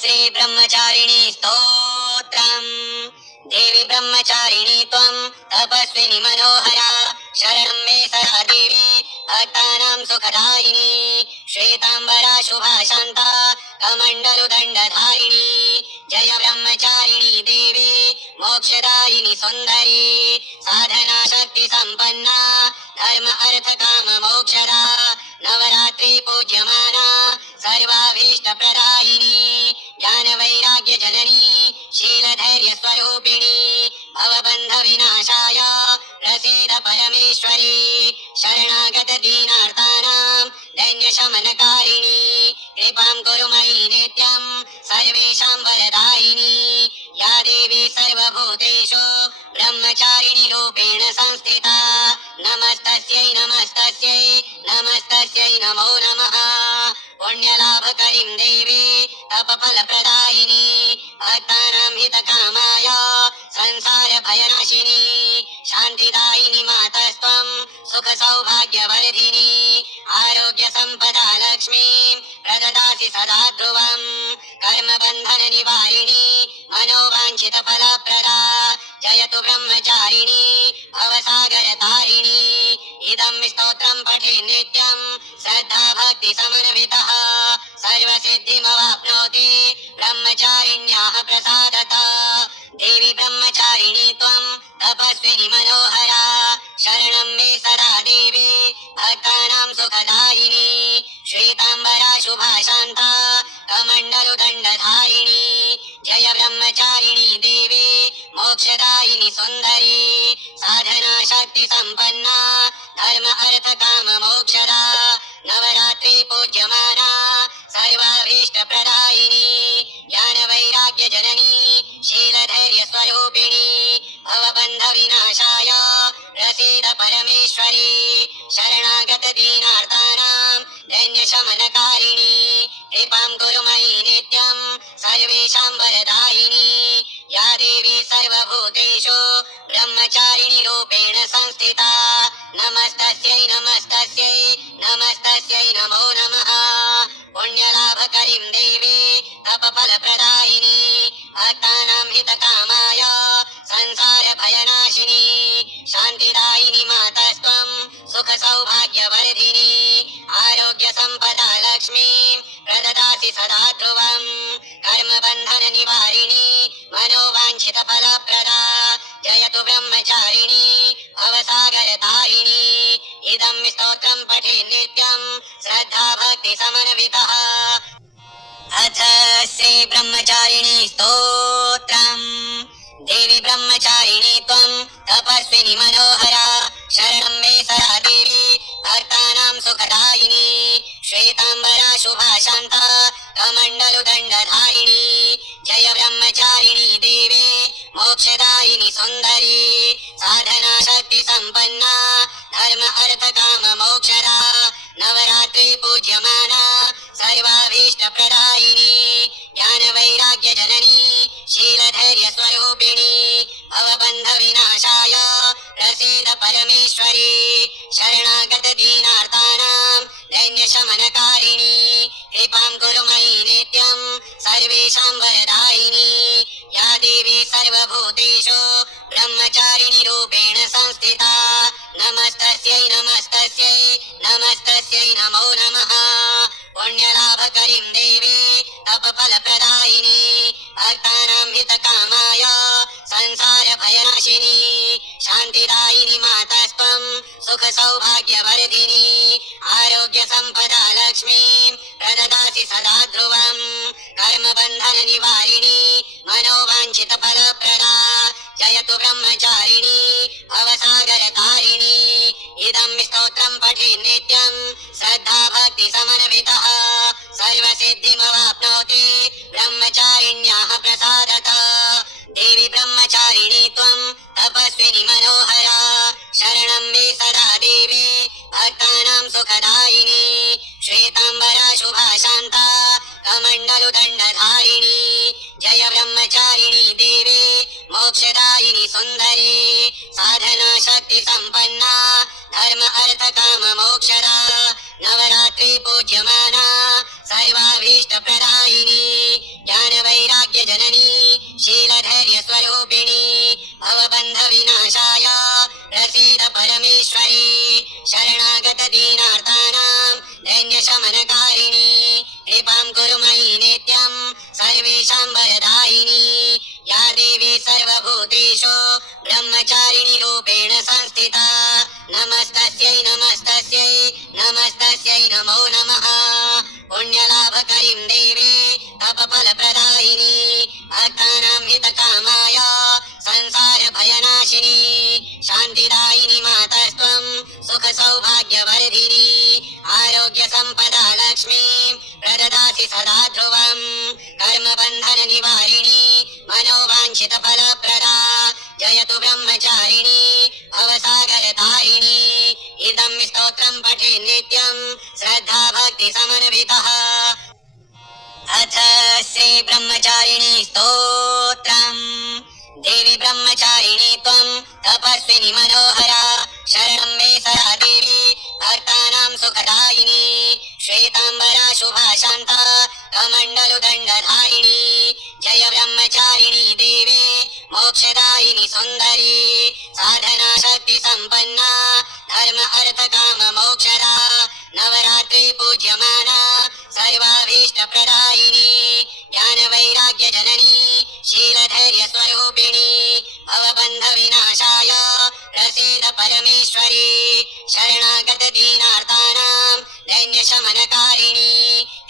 श्री ब्रह्मचारिणी स्तोत्रम्। देवी ब्रह्मचारिणी त्वं तपस्विनी मनोहरा शरणं मे सदा देवी भक्तानां सुखदायिनी श्वेतांबरा शुभा शान्ता कमण्डलुदण्डधारिणी जय ब्रह्मचारिणी देवी मोक्षदायिनी सुन्दरी साधना शक्ति संपन्ना धर्म अर्थ काम मोक्षदा नवरात्रि पूज्यमाना सर्वाभीष्ट प्रदायिनी ज्ञान वैराग्य जननी शील धैर्य स्वरूपिणी भवबन्ध विनाशाय प्रसीद परमेश्वरी शरणागत दीनार्तानां दैन्य शमनकारिणी कृपां कुरु मयि नित्यं सर्वेषां वरदायिनी या देवी सर्वभूतेषु ब्रह्मचारिणी रूपेण संस्थिता नमस्तस्यै नमस्तस्यै नमस्तस्यै नमो नमः पुण्यलाभकरीं देवी तपफलप्रदायिनी भक्तानां हितकामाय संसार भयनाशिनी शान्तिदायिनी मातस्त्वं सुख सौभाग्यवर्धिनी आरोग्य संपदा लक्ष्मीं प्रददासि सदा ध्रुवं कर्म बन्धन निवारिणी मनोवाञ्छित फलप्रदा जयतु ब्रह्मचारिणी भवसागर तारिणी इदं स्तोत्रं पठे नित्यं श्रद्धा भक्ति समन्वितः सर्वसिद्धिमवाप्नोति ब्रह्मचारिण्याः प्रसादतः देवी ब्रह्मचारिणी त्वं तपस्विनी मनोहरा शरणं मे सदा देवी भक्तानां सुखदायिनी श्वेतांबरा शुभा शान्ता कमण्डलुदण्डधारिणी जय ब्रह्मचारिणी देवी मोक्षदायिनी सुन्दरी साधना शक्ति संपन्ना धर्म अर्थ काम मोक्षदा नवरात्रि पूज्यमाना सर्वाभीष्ट प्रदायिनी ज्ञान वैराग्य जननी शील धैर्य स्वरूपिणी भवबन्ध विनाशाय प्रसीद परमेश्वरी शरणागत दीनार्तानां दैन्य शमनकारिणी कृपां कुरु मयि नित्यं सर्वेषां वरदायिनी या देवी सर्वभूतेषु ब्रह्मचारिणी रूपेण संस्थिता नमस्तस्यै नमस्तस्यै नमस्तस्यै नमो नमः पुण्यलाभकरीं देवी तपफलप्रदायिनी भक्तानां हितकामाय संसार भयनाशिनी शान्तिदायिनी मातस्त्वं सुख सौभाग्यवर्धिनी आरोग्य संपदा लक्ष्मीं प्रददासि सदा ध्रुवं कर्म बन्धन निवारिणी मनोवाञ्छित फलप्रदा जयतु ब्रह्मचारिणी भवसागर तारिणी इदं स्तोत्रं पठे नित्यं श्रद्धा भक्ति समन्वितः अथ श्री ब्रह्मचारिणी स्तोत्रम् देवी ब्रह्मचारिणी त्वं तपस्विनी मनोहरा शरणं मे सदा देवी भक्तानां सुखदायिनी श्वेतांबरा शुभा शान्ता कमण्डलुदण्डधारिणी जय ब्रह्मचारिणी देवी मोक्षदायिनी सुन्दरी साधना शक्ति संपन्ना धर्म अर्थ काम मोक्षदा नवरात्रि पूज्यमाना सर्वाभीष्ट प्रदायिनी ज्ञान वैराग्य जननी शील धैर्य स्वरूपिणी भवबन्ध विनाशाय प्रसीद परमेश्वरी शरणागत दीनार्तानां दैन्य शमनकारिणी कृपां कुरु मयि नित्यं सर्वेषां वरदायिनी या देवी सर्वभूतेषु ब्रह्मचारिणी रूपेण संस्थिता नमस्तस्यै नमस्तस्यै नमस्तस्यै नमो नमः पुण्यलाभकरीं देवी तपफलप्रदायिनी भक्तानां हितकामाय संसार भयनाशिनी शान्तिदायिनी मातस्त्वं सुख सौभाग्यवर्धिनी आरोग्य संपदा लक्ष्मीं प्रददासि सदा ध्रुवं कर्म बन्धन निवारिणी मनोवाञ्छित फलप्रदा जयतु ब्रह्मचारिणी भवसागर तारिणी इदं स्तोत्रं पठे नित्यं श्रद्धा भक्ति समन्वितः सर्वसिद्धिमवाप्नोति ब्रह्मचारिण्याः प्रसादतः देवी ब्रह्मचारिणी त्वं तपस्विनी मनोहरा शरणं मे सदा देवी भक्तानां सुखदायिनी श्वेतांबरा शुभा शान्ता कमण्डलुदण्डधारिणी जय ब्रह्मचारिणी देवी मोक्षदायिनी सुन्दरी साधना शक्ति संपन्ना धर्म अर्थ काम मोक्षदा नवरात्रि पूज्यमाना सर्वाभीष्ट प्रदायिनी ज्ञान शरणागतदीनार्तानां दैन्यशमनकारिणी कृपां कुरु मयि नित्यं सर्वेषां वरदायिनी या देवी सर्वभूतेषु ब्रह्मचारिणी रूपेण संस्थिता नमस्तस्यै नमस्तस्यै नमस्तस्यै नमो नमः पुण्यलाभकरीं देवी तपफलप्रदायिनी भक्तानां हितकामाय संसारभयनाशिनी शान्तिदायिनी मातस्त्वं सुखसौभाग्यवर्धिनी आरोग्यसम्पदा लक्ष्मीं प्रददासि सदा ध्रुवं कर्मबन्धननिवारिणी मनोवाञ्छितफलप्रदा जयतु ब्रह्मचारिणी भवसागरतारिणी इदं स्तोत्रं पठे नित्यं श्रद्धाभक्तिसमन्वितः अथ श्री ब्रह्मचारिणी स्तोत्रम् देवी ब्रह्मचारिणी त्वं तपस्विनी मनोहरा शरणं मे सदा देवी भक्तानां सुखदायिनी श्वेताम्बरा शुभा शान्ता कमण्डलुदण्डधारिणी जय ब्रह्मचारिणी देवी मोक्षदायिनी सुन्दरी साधना शक्ति संपन्ना धर्म अर्थ काम मोक्षदा नवरात्रि पूज्यमाना सर्वाभीष्ट प्रदायिनी ज्ञान वैराग्य जननी शीलधैर्य स्वरूपिणी भवबन्ध विनाशाय प्रसीद परमेश्वरी शरणागत दीनार्तानां दैन्यशमनकारिणी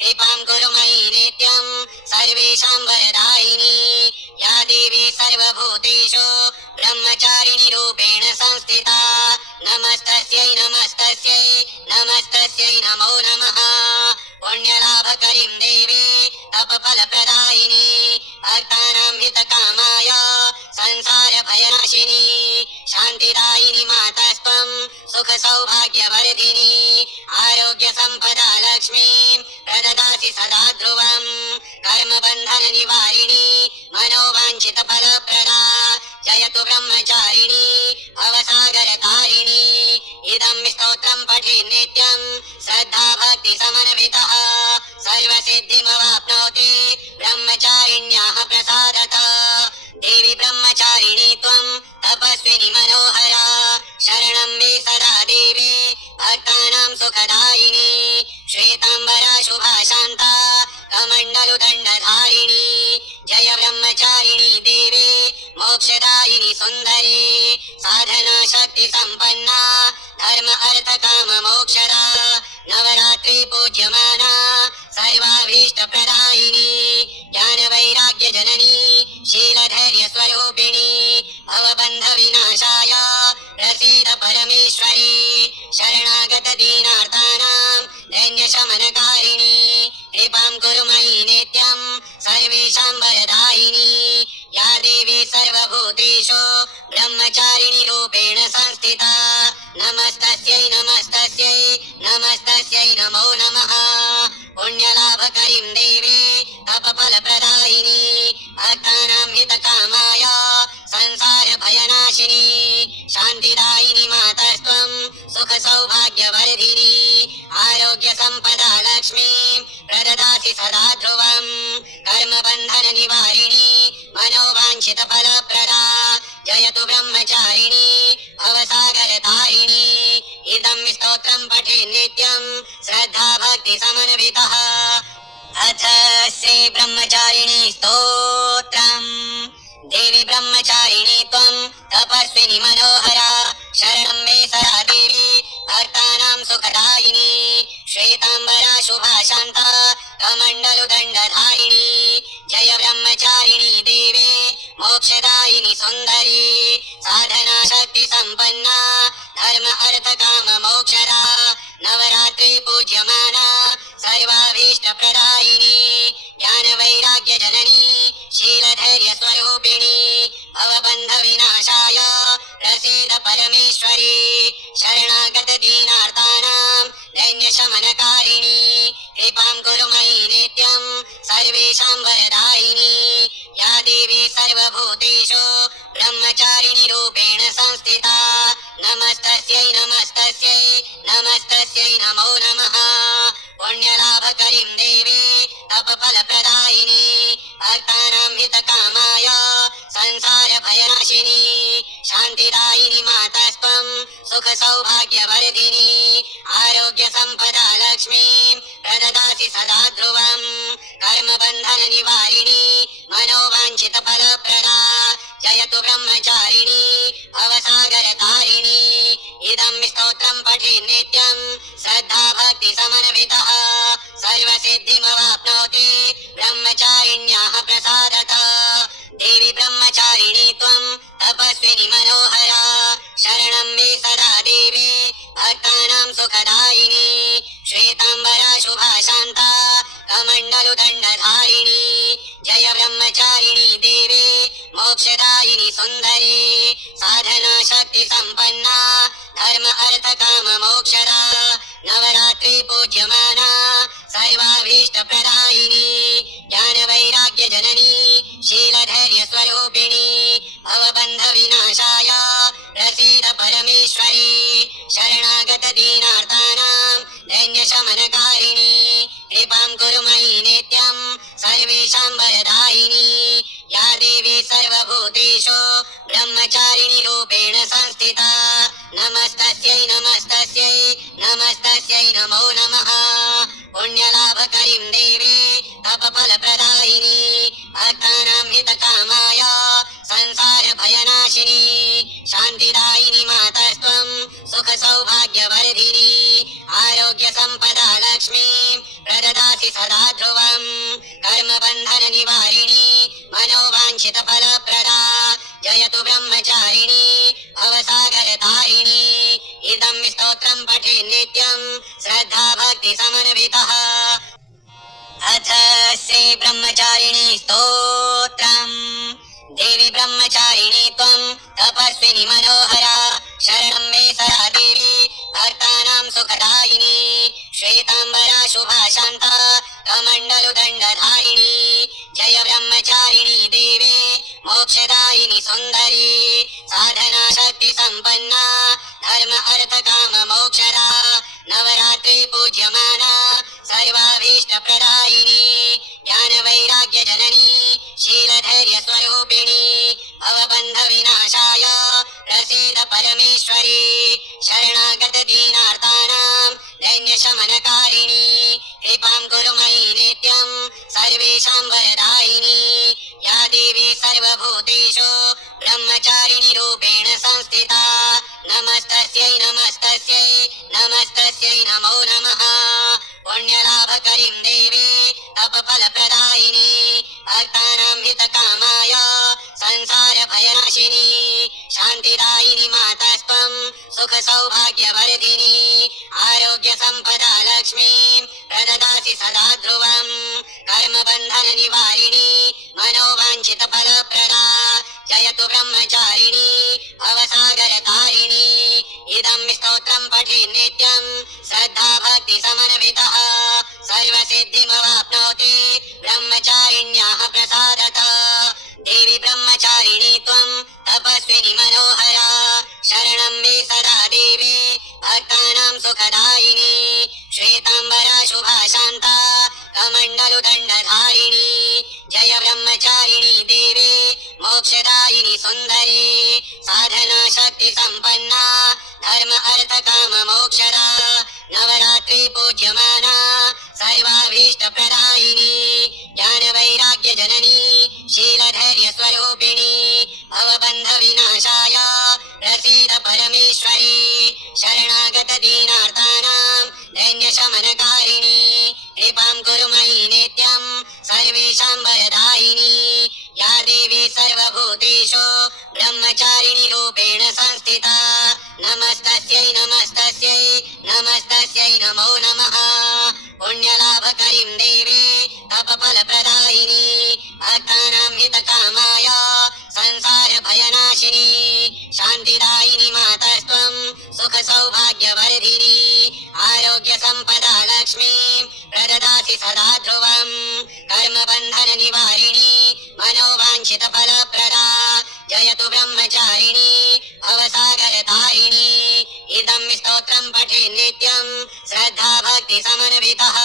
कृपां कुरु मयि नित्यं सर्वेषां वरदायिनी या देवी सर्वभूतेषु ब्रह्मचारिणी रूपेण संस्थिता नमस्तस्यै नमस्तस्यै नमस्तस्यै नमो नमः पुण्यलाभकरीं देवी तपफलप्रदायिनी भक्तानां हितकामाय संसारभयनाशिनी शान्तिदायिनी मातस्त्वं सुखसौभाग्यवर्धिनी आरोग्यसम्पदा लक्ष्मीं प्रददासि सदा ध्रुवं कर्मबन्धननिवारिणी मनोवाञ्छितफलप्रदा जयतु ब्रह्मचारिणी भवसागरतारिणी इदं स्तोत्रं पठे नित्यं श्रद्धाभक्तिसमन्वितः सर्वसिद्धिमवाप्नोति ब्रह्मचारिण्याः प्रसादतः देवी ब्रह्मचारिणी त्वं तपस्विनी मनोहरा शरणं मे सदा देवी भक्तानां सुखदायिनी श्वेताम्बरा शुभा शान्ता कमण्डलुदण्डधारिणी जय ब्रह्मचारिणी देवी मोक्षदायिनी सुन्दरी साधना शक्ति संपन्ना धर्म अर्थ काम मोक्षदा नवरात्रि पूज्यमाना सर्वाभीष्ट प्रदायिनी ज्ञान वैराग्य जननी शीलधैर्य स्वरूपिणी भवबन्ध विनाशाय प्रसीद परमेश्वरी शरणागत दीनार्तानां दैन्यशमनकारिणी कृपां कुरु मयि नित्यं सर्वेषां वरदायिनी या देवी सर्वभूतेषु ब्रह्मचारिणी रूपेण संस्थिता नमस्तस्यै नमस्तस्यै नमस्तस्यै नमो नमः पुण्यलाभकरीं देवी तपफलप्रदायिनी भक्तानां हितकामाय संसारभयनाशिनी शान्तिदायिनी मातस्त्वं सुखसौभाग्यवर्धिनी आरोग्यसम्पदा लक्ष्मीं प्रददासि सदा ध्रुवं कर्मबन्धननिवारिणी मनोवाञ्छितफलप्रदा जयतु ब्रह्मचारिणी भवसागरतारिणी इदं स्तोत्रं पठे नित्यं श्रद्धाभक्तिसमन्वितः अथ श्री ब्रह्मचारिणी स्तोत्रम् देवी ब्रह्मचारिणी त्वं तपस्विनी मनोहरा शरणं मे सदा देवी भक्तानां सुखदायिनी श्वेताम्बरा शुभा शान्ता कमण्डलुदण्डधारिणी जय ब्रह्मचारिणी देवी मोक्षदायिनी सुन्दरी साधना शक्ति संपन्ना धर्म अर्थ काम मोक्षदा नवरात्रि पूज्यमाना सर्वाभीष्ट प्रदायिनी ज्ञान वैराग्य जननी शीलधैर्य स्वरूपिणी भवबन्ध विनाशाय प्रसीद परमेश्वरी शरणागत दीनार्तानां दैन्यशमनकारिणी कृपां कुरु मयि नित्यं सर्वेषां वरदायिनी या देवी सर्वभूतेषु ब्रह्मचारिणी रूपेण संस्थिता नमस्तस्यै नमस्तस्यै नमस्तस्यै नमो नमः पुण्यलाभकरीं देवी तपफलप्रदायिनी भक्तानां हितकामाय संसारभयनाशिनी शान्तिदायिनी मातस्त्वं सुख सौभाग्यवर्धिनी आरोग्य संपदा लक्ष्मीं प्रददासि सदा ध्रुवम् कर्म बन्धन निवारिणी मनोवाञ्छित फलप्रदा जयतु ब्रह्मचारिणी भवसागर तारिणी इदं स्तोत्रं पठे नित्यं श्रद्धा भक्ति समन्वितः सर्वसिद्धिमवाप्नोति ब्रह्मचारिण्याः प्रसादतः देवी ब्रह्मचारिणी त्वं तपस्विनी मनोहरा शरणं मे सदा देवी भक्तानां सुखदायिनी श्वेतांबरा शुभा शान्ता कमण्डलुदण्डधारिणी जय ब्रह्मचारिणी देवी मोक्षदायिनी सुन्दरी साधना शक्ति संपन्ना धर्म अर्थ काम मोक्षदा नवरात्रि पूज्यमाना सर्वाभीष्ट प्रदायिनी ज्ञान वैराग्य जननी शीलधैर्य स्वरूपिणी भवबन्ध विनाशाय प्रसीद परमेश्वरी शरणागत दीनार्तानां दैन्य शमनकारिणी कृपां कुरु मयि नित्यं सर्वेषां वरदायिनी या देवी सर्वभूतेषु ब्रह्मचारिणी रूपेण संस्थिता नमस्तस्यै नमस्तस्यै नमस्तस्यै नमो नमः पुण्यलाभकरीं देवी तपफलप्रदायिनी भक्तानां हितकामाय संसार भयनाशिनी शान्तिदायिनी मातस्त्वं सुख सौभाग्यवर्धिनी आरोग्य संपदा लक्ष्मीं प्रददासि सदा ध्रुवम् कर्म बन्धन निवारिणी मनोवाञ्छित फलप्रदा जयतु ब्रह्मचारिणी भवसागर तारिणी इदं स्तोत्रं पठे नित्यं श्रद्धा भक्ति समन्वितः अथ श्री ब्रह्मचारिणी स्तोत्रम् देवी ब्रह्मचारिणी त्वं तपस्विनी मनोहरा शरणं मे सदा देवी भक्तानां सुखदायिनी श्वेतांबरा शुभा शान्ता कमण्डलुदण्डधारिणी जय ब्रह्मचारिणी देवी मोक्षदायिनी सुन्दरी साधना शक्ति संपन्ना धर्म अर्थ काम मोक्षदा नवरात्रि पूज्यमाना सर्वाभीष्ट प्रदायिनी ज्ञान वैराग्य जननी शीलधैर्य स्वरूपिणी भवबन्ध विनाशाय प्रसीद परमेश्वरी शरणागत दीनार्तानां दैन्य शमनकारिणी कृपां कुरु मयि नित्यं सर्वेषां वरदायिनी या देवी सर्वभूतेषु ब्रह्मचारिणी रूपेण संस्थिता नमस्तस्यै नमस्तस्यै नमस्तस्यै नमो नमः पुण्यलाभकरीं देवी तपफलप्रदायिनी भक्तानां हितकामाय संसार भयनाशिनी शान्तिदायिनी मातस्त्वं सुख सौभाग्यवर्धिनी आरोग्य संपदा लक्ष्मीं प्रददासि सदा ध्रुवम् कर्म बन्धन निवारिणी मनोवाञ्छित फलप्रदा जयतु ब्रह्मचारिणी भवसागर तारिणी इदं स्तोत्रं पठे नित्यं श्रद्धा भक्ति समन्वितः सर्वसिद्धिमवाप्नोति ब्रह्मचारिण्याः प्रसादतः देवी ब्रह्मचारिणी त्वं तपस्विनी मनोहरा शरणं मे सदा देवी भक्तानां सुखदायिनी श्वेतांबरा शुभा शान्ता कमण्डलुदण्डधारिणी जय ब्रह्मचारिणी देवी मोक्षदायिनी सुन्दरी साधना शक्ति संपन्ना धर्म अर्थ काम मोक्षदा नवरात्रि पूज्यमाना सर्वाभीष्ट प्रदायिनी ज्ञान वैराग्य जननी शीलधैर्य स्वरूपिणी भवबन्ध विनाशाय प्रसीद परमेश्वरी शरणागत दीनार्तानां दैन्य शमनकारिणी कृपां कुरु मयि नित्यं सर्वेषां वरदायिनी या देवी सर्वभूतेषु ब्रह्मचारिणी रूपेण संस्थिता नमस्तस्यै नमस्तस्यै नमस्तस्यै नमो नमः पुण्यलाभकरीं देवी तपफलप्रदायिनी भक्तानां हितकामाय संसार भयनाशिनी शान्तिदायिनी मातस्त्वं सुख सौभाग्यवर्धिनी आरोग्य संपदा लक्ष्मीं प्रददासि सदा ध्रुवम् कर्म बन्धन निवारिणी मनोवाञ्छित फलप्रदा जयतु ब्रह्मचारिणी भवसागर तारिणी इदं स्तोत्रं पठे नित्यं श्रद्धा भक्ति समन्वितः